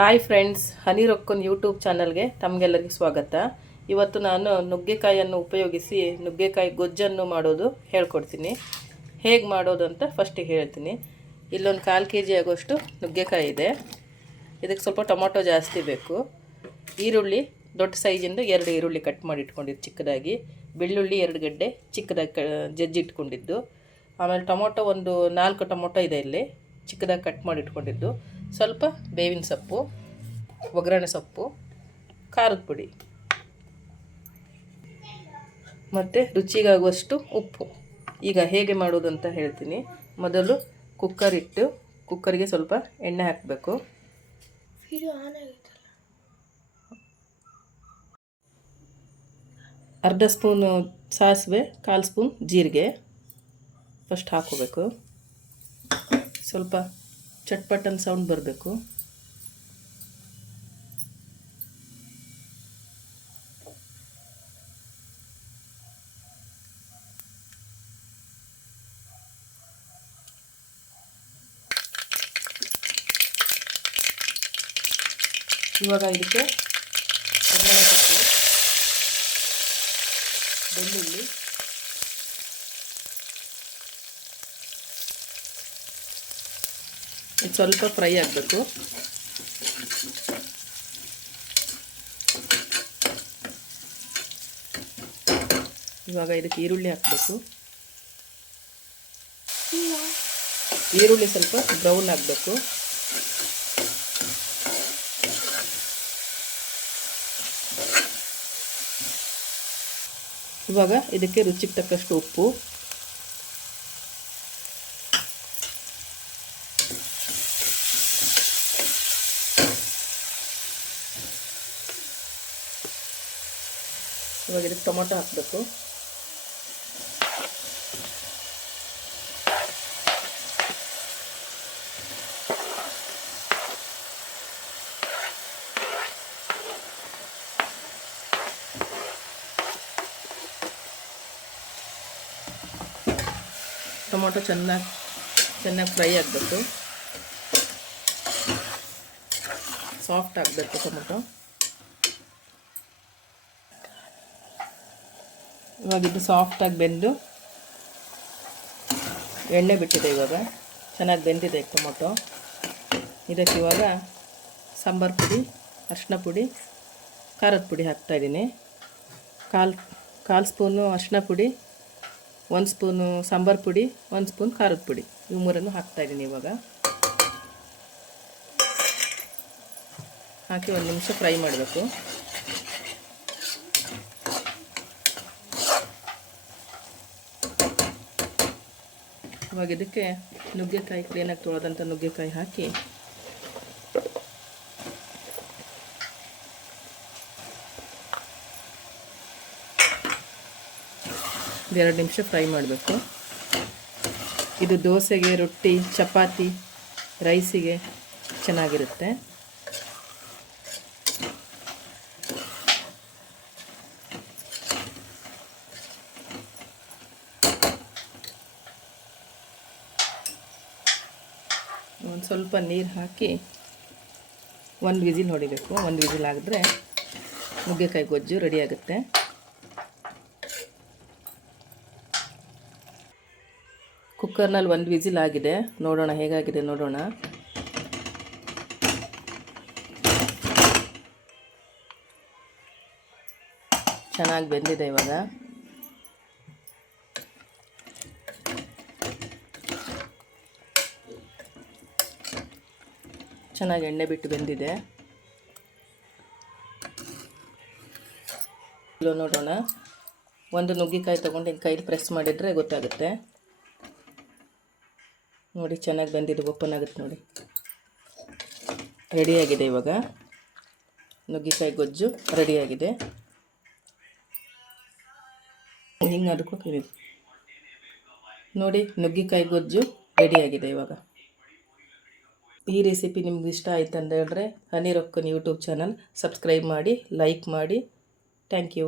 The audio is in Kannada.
Hi friends Honey Rokkan YouTube ಚಾನಲ್ಗೆ ತಮಗೆಲ್ಲರಿಗೂ ಸ್ವಾಗತ. ಇವತ್ತು ನಾನು ನುಗ್ಗೆಕಾಯಿಯನ್ನು ಉಪಯೋಗಿಸಿ ನುಗ್ಗೆಕಾಯಿ ಗೊಜ್ಜನ್ನು ಮಾಡೋದು ಹೇಳ್ಕೊಡ್ತೀನಿ. ಹೇಗೆ ಮಾಡೋದು ಅಂತ ಫಸ್ಟಿಗೆ ಹೇಳ್ತೀನಿ. ಇಲ್ಲೊಂದು ಕಾಲು ಕೆ ಜಿ ಆಗೋಷ್ಟು ನುಗ್ಗೆಕಾಯಿ ಇದೆ. ಇದಕ್ಕೆ ಸ್ವಲ್ಪ ಟೊಮೊಟೊ ಜಾಸ್ತಿ ಬೇಕು. ಈರುಳ್ಳಿ, ದೊಡ್ಡ ಸೈಜಿಂದು ಎರಡು ಈರುಳ್ಳಿ ಕಟ್ ಮಾಡಿ ಇಟ್ಕೊಂಡಿದ್ದು ಚಿಕ್ಕದಾಗಿ. ಬೆಳ್ಳುಳ್ಳಿ ಎರಡು ಗಡ್ಡೆ ಚಿಕ್ಕದಾಗಿ ಕ, ಜಜ್ಜಿಟ್ಕೊಂಡಿದ್ದು. ಆಮೇಲೆ ಟೊಮೊಟೊ ಒಂದು ನಾಲ್ಕು ಟೊಮೊಟೊ ಇದೆ ಇಲ್ಲಿ, ಚಿಕ್ಕದಾಗಿ ಕಟ್ ಮಾಡಿ ಇಟ್ಕೊಂಡಿದ್ದು ಸ್ವಲ್ಪ ಬೇವಿನ ಸೊಪ್ಪು ಒಗ್ಗರಣೆ ಸೊಪ್ಪು ಖಾರದ ಪುಡಿ. ಮತ್ತು ರುಚಿಗಾಗುವಷ್ಟು ಉಪ್ಪು. ಈಗ ಹೇಗೆ ಮಾಡೋದು ಅಂತ ಹೇಳ್ತೀನಿ. ಮೊದಲು ಕುಕ್ಕರ್ ಇಟ್ಟು ಕುಕ್ಕರಿಗೆ ಸ್ವಲ್ಪ ಎಣ್ಣೆ ಹಾಕಬೇಕು. ಅರ್ಧ ಸ್ಪೂನು ಸಾಸಿವೆ ಕಾಲು ಸ್ಪೂನ್ ಜೀರಿಗೆ. ಫಸ್ಟ್ ಹಾಕೋಬೇಕು ಸ್ವಲ್ಪ ಚಟ್ಪಟನ್ ಸೌಂಡ್ ಬರಬೇಕು. ಇವಾಗ ಇದಕ್ಕೆ ಬೆಳ್ಳುಳ್ಳಿ. ಇದು ಸ್ವಲ್ಪ ಫ್ರೈ ಆಗಬೇಕು. ಇವಾಗ ಇದಕ್ಕೆ ಈರುಳ್ಳಿ ಹಾಕಬೇಕು. ಈರುಳ್ಳಿ ಸ್ವಲ್ಪ ಬ್ರೌನ್ ಆಗಬೇಕು. ಇವಾಗ ಇದಕ್ಕೆ ರುಚಿಗೆ ತಕ್ಕಷ್ಟು ಉಪ್ಪು. ಇವಾಗ ಇದಕ್ಕೆ ಟೊಮೊಟೊ ಹಾಕಬೇಕು. ಟೊಮೊಟೊ ಚೆನ್ನಾಗಿ ಚೆನ್ನಾಗಿ ಫ್ರೈ ಆಗಬೇಕು. ಸಾಫ್ಟ್ ಆಗಬೇಕು ಟೊಮೊಟೊ. ಇವಾಗ ಇದು ಸಾಫ್ಟಾಗಿ ಬೆಂದು ಎಣ್ಣೆ ಬಿಟ್ಟಿದೆ ಇವಾಗ. ಚೆನ್ನಾಗಿ ಬೆಂದಿದೆ ಟೊಮೊಟೊ. ಇದಕ್ಕೆ ಇವಾಗ ಸಾಂಬಾರು ಪುಡಿ, ಅರಿಶಿನ ಪುಡಿ, ಖಾರದ ಪುಡಿ ಹಾಕ್ತಾಯಿದ್ದೀನಿ ಕಾಲು ಕಾಲು ಸ್ಪೂನು ಅರಿಶಿನ ಪುಡಿ, ಒಂದು ಸ್ಪೂನು ಸಾಂಬಾರು ಪುಡಿ, ಒಂದು ಸ್ಪೂನ್ ಖಾರದ ಪುಡಿ. ಇವು ಮೂರನ್ನು ಹಾಕ್ತಾಯಿದ್ದೀನಿ ಇವಾಗ. ಹಾಕಿ ಒಂದು ನಿಮಿಷ ಫ್ರೈ ಮಾಡಬೇಕು. ಇವಾಗ ಇದಕ್ಕೆ ನುಗ್ಗೆಕಾಯಿ ಕ್ಲೀನಾಗಿ ತೊಳೆದಂಥ ನುಗ್ಗೆಕಾಯಿ ಹಾಕಿ. ಎರಡು ನಿಮಿಷ ಫ್ರೈ ಮಾಡಬೇಕು. ಇದು ದೋಸೆಗೆ ರೊಟ್ಟಿ, ಚಪಾತಿ, ರೈಸಿಗೆ ಚೆನ್ನಾಗಿರುತ್ತೆ. ಒಂದು ಸ್ವಲ್ಪ ನೀರು ಹಾಕಿ ಒಂದು ವಿಸಿಲ್ ಹೊಡಿಬೇಕು. ಒಂದು ವಿಸಿಲ್ ಆಗಿದ್ರೆ ನುಗ್ಗೆಕಾಯಿ ಗೊಜ್ಜು ರೆಡಿ ಆಗುತ್ತೆ. ಕುಕ್ಕರ್ನಲ್ಲಿ ಒಂದು ವಿಸಿಲ್ ಆಗಿದೆ. ನೋಡೋಣ ಹೇಗಾಗಿದೆ ನೋಡೋಣ. ಚೆನ್ನಾಗಿ ಬೆಂದಿದೆ ಇವಾಗ. ಚೆನ್ನಾಗಿ ಎಣ್ಣೆ ಬಿಟ್ಟು ಬೆಂದಿದೆ. ನೋಡೋಣ. ಒಂದು ನುಗ್ಗಿಕಾಯಿ ತೊಗೊಂಡು ಹಿಂಗೆ ಕೈಲಿ ಪ್ರೆಸ್ ಮಾಡಿದರೆ ಗೊತ್ತಾಗುತ್ತೆ. ನೋಡಿ, ಚೆನ್ನಾಗಿ ಬಂದಿದೆ, ಓಪನ್ ಆಗುತ್ತೆ ನೋಡಿ. ರೆಡಿಯಾಗಿದೆ ಇವಾಗ. ನುಗ್ಗಿಕಾಯಿ ಗೊಜ್ಜು ರೆಡಿಯಾಗಿದೆ ಹಿಂಗೆ ಅದಕ್ಕೂ ನೋಡಿ, ನುಗ್ಗಿಕಾಯಿ ಗೊಜ್ಜು ರೆಡಿಯಾಗಿದೆ ಇವಾಗ. ಈ ರೆಸಿಪಿ ನಿಮ್ಗೆ ಇಷ್ಟ ಆಯ್ತು ಅಂತ ಹೇಳಿದ್ರೆ Honey Rokkan YouTube channel subscribe ಮಾಡಿ ಲೈಕ್ ಮಾಡಿ. Thank you